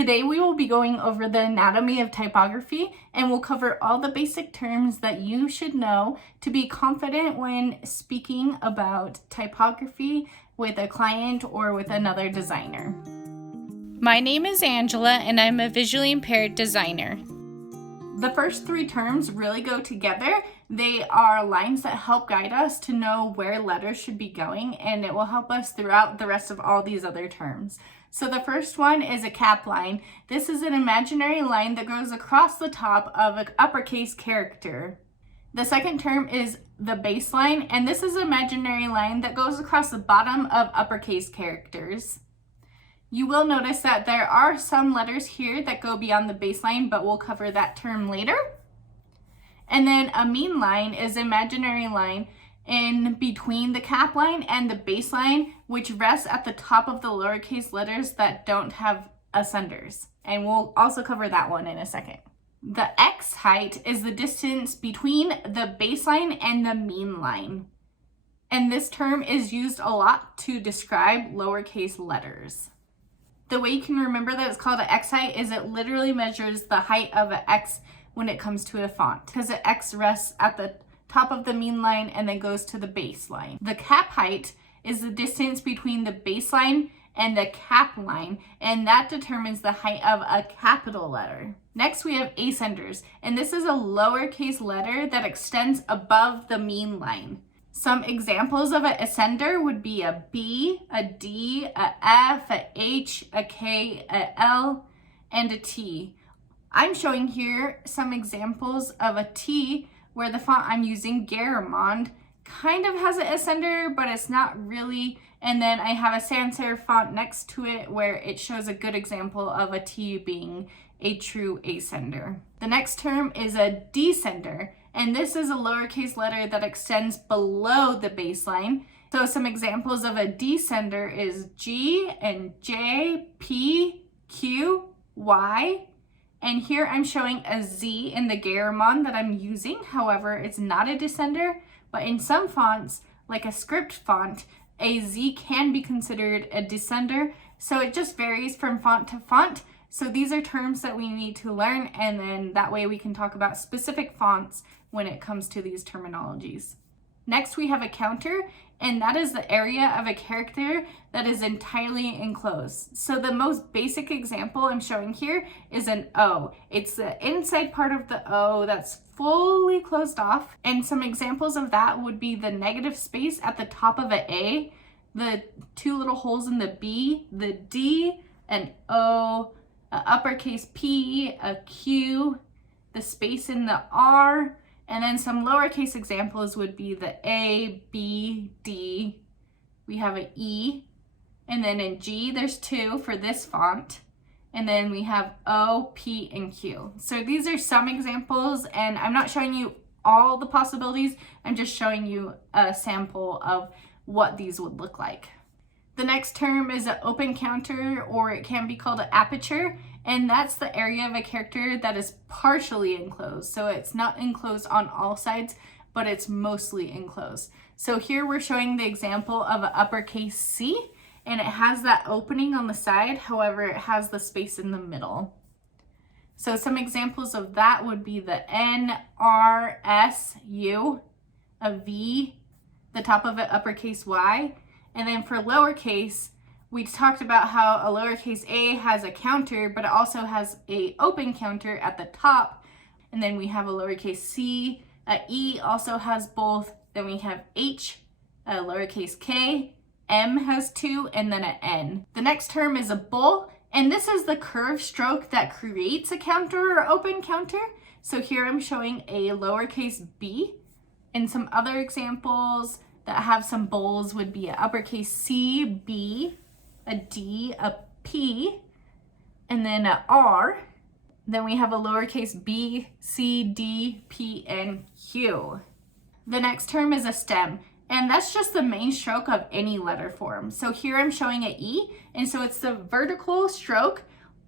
Today we will be going over the anatomy of typography, and we'll cover all the basic terms that you should know to be confident when speaking about typography with a client or with another designer. My name is Angela and I'm a visually impaired designer. The first three terms really go together. They are lines that help guide us to know where letters should be going, and it will help us throughout the rest of all these other terms. So the first one is a cap line. This is an imaginary line that goes across the top of an uppercase character. The second term is the baseline, and this is an imaginary line that goes across the bottom of uppercase characters. You will notice that there are some letters here that go beyond the baseline, but we'll cover that term later. And then a mean line is an imaginary line in between the cap line and the baseline, which rests at the top of the lowercase letters that don't have ascenders. And we'll also cover that one in a second. The X height is the distance between the baseline and the mean line. And this term is used a lot to describe lowercase letters. The way you can remember that it's called an X height is it literally measures the height of an X when it comes to a font, because the X rests at the top of the mean line and then goes to the baseline. The cap height is the distance between the baseline and the cap line, and that determines the height of a capital letter. Next we have ascenders, and this is a lowercase letter that extends above the mean line. Some examples of an ascender would be a B, a D, a F, a H, a K, a L, and a T. I'm showing here some examples of a T where the font I'm using, Garamond, kind of has an ascender, but it's not really. And then I have a sans serif font next to it where it shows a good example of a T being a true ascender. The next term is a descender, and this is a lowercase letter that extends below the baseline. So some examples of a descender is G and J, P, Q, Y. And here I'm showing a Z in the Garamond that I'm using. However, it's not a descender, but in some fonts, like a script font, a Z can be considered a descender. So it just varies from font to font. So these are terms that we need to learn, and then that way we can talk about specific fonts when it comes to these terminologies. Next we have a counter, and that is the area of a character that is entirely enclosed. So the most basic example I'm showing here is an O. It's the inside part of the O that's fully closed off, and some examples of that would be the negative space at the top of an A, the two little holes in the B, the D, an O, a uppercase P, a Q, the space in the R, and then some lowercase examples would be the A, B, D. We have an E, and then in G there's two for this font, and then we have O, P, and Q. So these are some examples, and I'm not showing you all the possibilities, I'm just showing you a sample of what these would look like. The next term is an open counter, or it can be called an aperture, and that's the area of a character that is partially enclosed. So it's not enclosed on all sides, but it's mostly enclosed. So here we're showing the example of an uppercase C, and it has that opening on the side, however it has the space in the middle. So some examples of that would be the N, R, S, U, a V, the top of it uppercase Y. And then for lowercase, we talked about how a lowercase a has a counter, but it also has a open counter at the top. And then we have a lowercase c, a E also has both. Then we have H, a lowercase k, M has two, and then an N. The next term is a bull, and this is the curved stroke that creates a counter or open counter. So here I'm showing a lowercase b, and some other examples that have some bulls would be an uppercase C, B, a D, a P, and then an R. Then we have a lowercase b, C, D, P, and Q. The next term is a stem, and that's just the main stroke of any letter form. So here I'm showing an E, and so it's the vertical stroke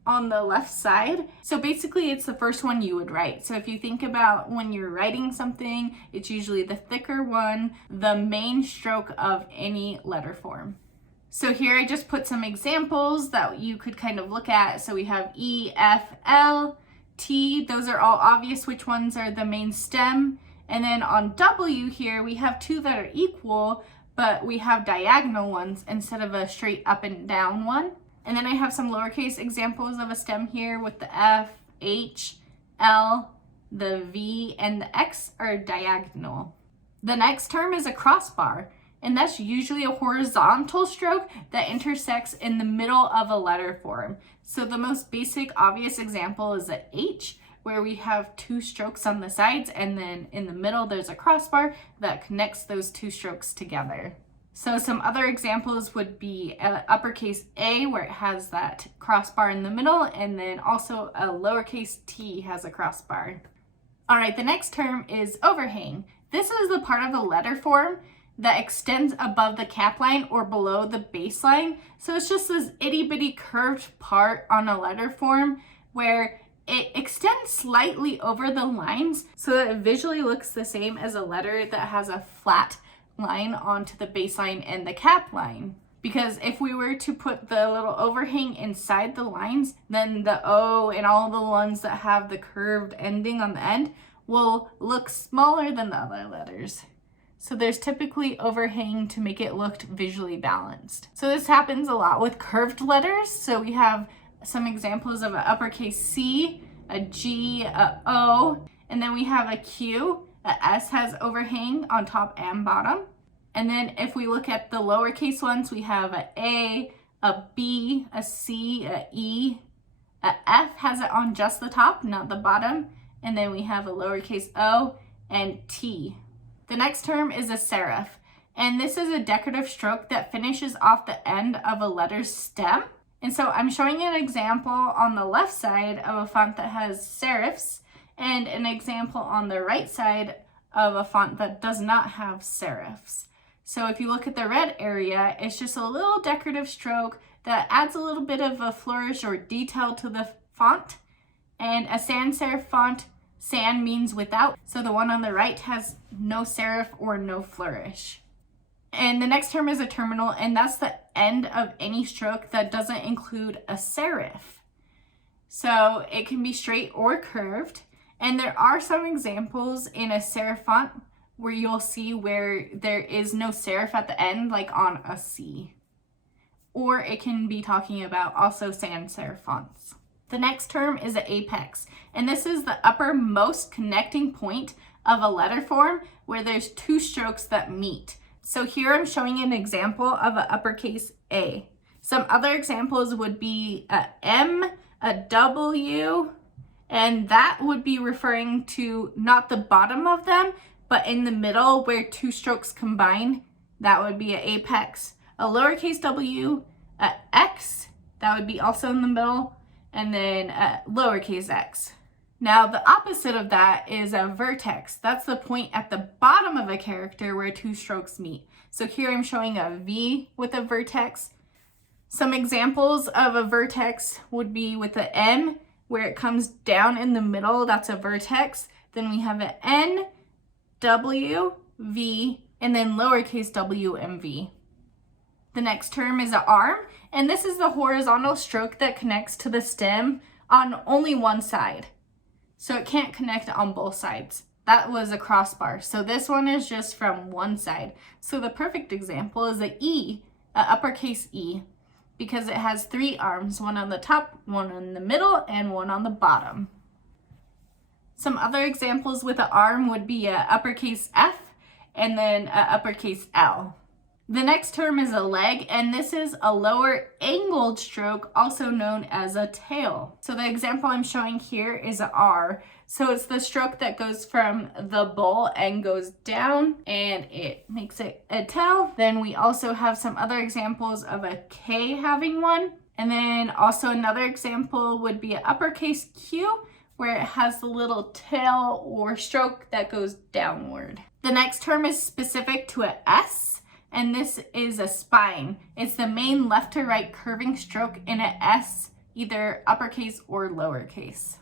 on the left side. So basically it's the first one you would write. So if you think about when you're writing something, it's usually the thicker one, the main stroke of any letter form. So here I just put some examples that you could kind of look at. So we have E, F, L, T. Those are all obvious which ones are the main stem. And then on W here, we have two that are equal, but we have diagonal ones instead of a straight up and down one. And then I have some lowercase examples of a stem here with the F, H, L, the V, and the X are diagonal. The next term is a crossbar, and that's usually a horizontal stroke that intersects in the middle of a letter form. So the most basic obvious example is a H, where we have two strokes on the sides, and then in the middle there's a crossbar that connects those two strokes together. So some other examples would be uppercase A, where it has that crossbar in the middle, and then also a lowercase t has a crossbar. All right, the next term is overhang. This is the part of the letter form that extends above the cap line or below the baseline. So it's just this itty bitty curved part on a letter form where it extends slightly over the lines so that it visually looks the same as a letter that has a flat line onto the baseline and the cap line. Because if we were to put the little overhang inside the lines, then the O and all the ones that have the curved ending on the end will look smaller than the other letters. So there's typically overhang to make it look visually balanced. So this happens a lot with curved letters. So we have some examples of an uppercase C, a G, a O, and then we have a Q. A S has overhang on top and bottom. And then if we look at the lowercase ones, we have a B, a C, a E, a F has it on just the top, not the bottom. And then we have a lowercase o and T. The next term is a serif. And this is a decorative stroke that finishes off the end of a letter's stem. And so I'm showing an example on the left side of a font that has serifs, and an example on the right side of a font that does not have serifs. So if you look at the red area, it's just a little decorative stroke that adds a little bit of a flourish or detail to the font. And a sans serif font, sans means without, so the one on the right has no serif or no flourish. And the next term is a terminal, and that's the end of any stroke that doesn't include a serif. So it can be straight or curved. And there are some examples in a serif font where you'll see where there is no serif at the end, like on a C. Or it can be talking about also sans serif fonts. The next term is an apex, and this is the uppermost connecting point of a letter form where there's two strokes that meet. So here I'm showing an example of an uppercase A. Some other examples would be a M, a W, and that would be referring to not the bottom of them, but in the middle where two strokes combine, that would be an apex. A lowercase w, a X, that would be also in the middle, and then a lowercase x. Now the opposite of that is a vertex. That's the point at the bottom of a character where two strokes meet. So here I'm showing a V with a vertex. Some examples of a vertex would be with the M, where it comes down in the middle, that's a vertex. Then we have an N, W, V, and then lowercase w and V. The next term is an arm, and this is the horizontal stroke that connects to the stem on only one side. So it can't connect on both sides. That was a crossbar. So this one is just from one side. So the perfect example is an E, an uppercase E, because it has three arms, one on the top, one in the middle, and one on the bottom. Some other examples with an arm would be an uppercase F and then an uppercase L. The next term is a leg, and this is a lower angled stroke, also known as a tail. So the example I'm showing here is an R. So it's the stroke that goes from the bowl and goes down, and it makes it a tail. Then we also have some other examples of a K having one. And then also another example would be an uppercase Q, where it has the little tail or stroke that goes downward. The next term is specific to an S, and this is a spine. It's the main left to right curving stroke in an S, either uppercase or lowercase.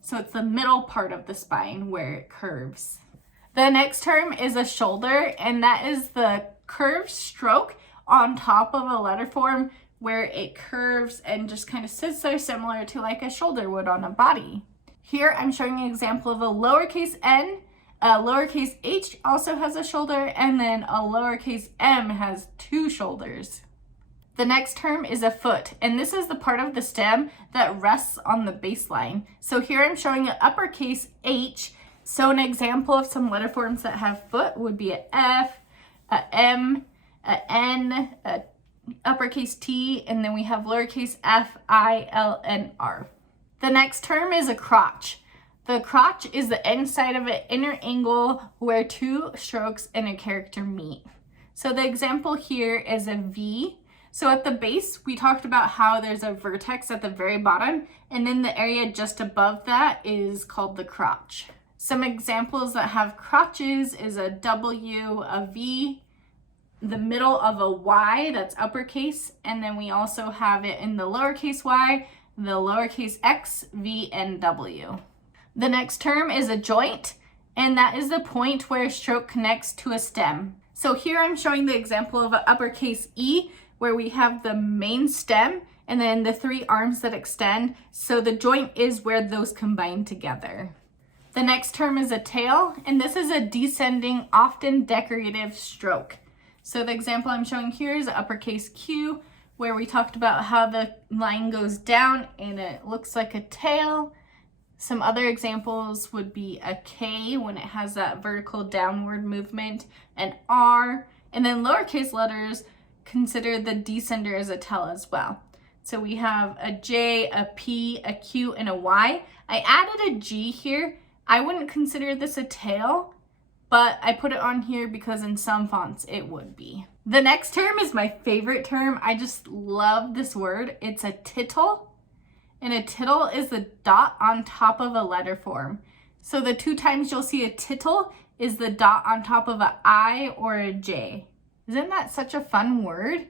So it's the middle part of the spine where it curves. The next term is a shoulder, and that is the curved stroke on top of a letter form where it curves and just kind of sits there, similar to like a shoulder would on a body. Here I'm showing an example of a lowercase n, a lowercase h also has a shoulder, and then a lowercase m has two shoulders. The next term is a foot, and this is the part of the stem that rests on the baseline. So here I'm showing an uppercase H. So an example of some letter forms that have foot would be a F, a M, a N, a uppercase T, and then we have lowercase f, I, L, and R. The next term is a crotch. The crotch is the inside of an inner angle where two strokes and a character meet. So the example here is a V. So at the base, we talked about how there's a vertex at the very bottom, and then the area just above that is called the crotch. Some examples that have crotches is a W, a V, the middle of a Y, that's uppercase, and then we also have it in the lowercase y, the lowercase x, V, and W. The next term is a joint, and that is the point where a stroke connects to a stem. So here I'm showing the example of an uppercase E, where we have the main stem and then the three arms that extend. So the joint is where those combine together. The next term is a tail, and this is a descending, often decorative stroke. So the example I'm showing here is uppercase Q, where we talked about how the line goes down and it looks like a tail. Some other examples would be a K when it has that vertical downward movement, an R, and then lowercase letters consider the descender as a tail as well. So we have a J, a P, a Q, and a Y. I added a G here. I wouldn't consider this a tail, but I put it on here because in some fonts it would be. The next term is my favorite term. I just love this word. It's a tittle, and a tittle is the dot on top of a letter form. So the two times you'll see a tittle is the dot on top of an I or a J. Isn't that such a fun word?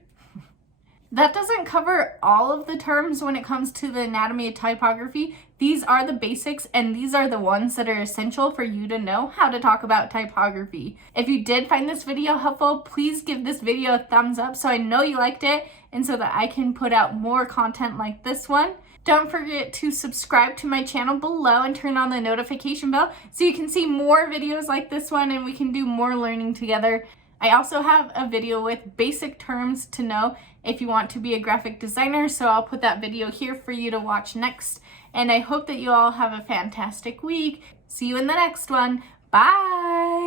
That doesn't cover all of the terms when it comes to the anatomy of typography. These are the basics, and these are the ones that are essential for you to know how to talk about typography. If you did find this video helpful, please give this video a thumbs up so I know you liked it and so that I can put out more content like this one. Don't forget to subscribe to my channel below and turn on the notification bell so you can see more videos like this one and we can do more learning together. I also have a video with basic terms to know if you want to be a graphic designer, so I'll put that video here for you to watch next. And I hope that you all have a fantastic week. See you in the next one. Bye!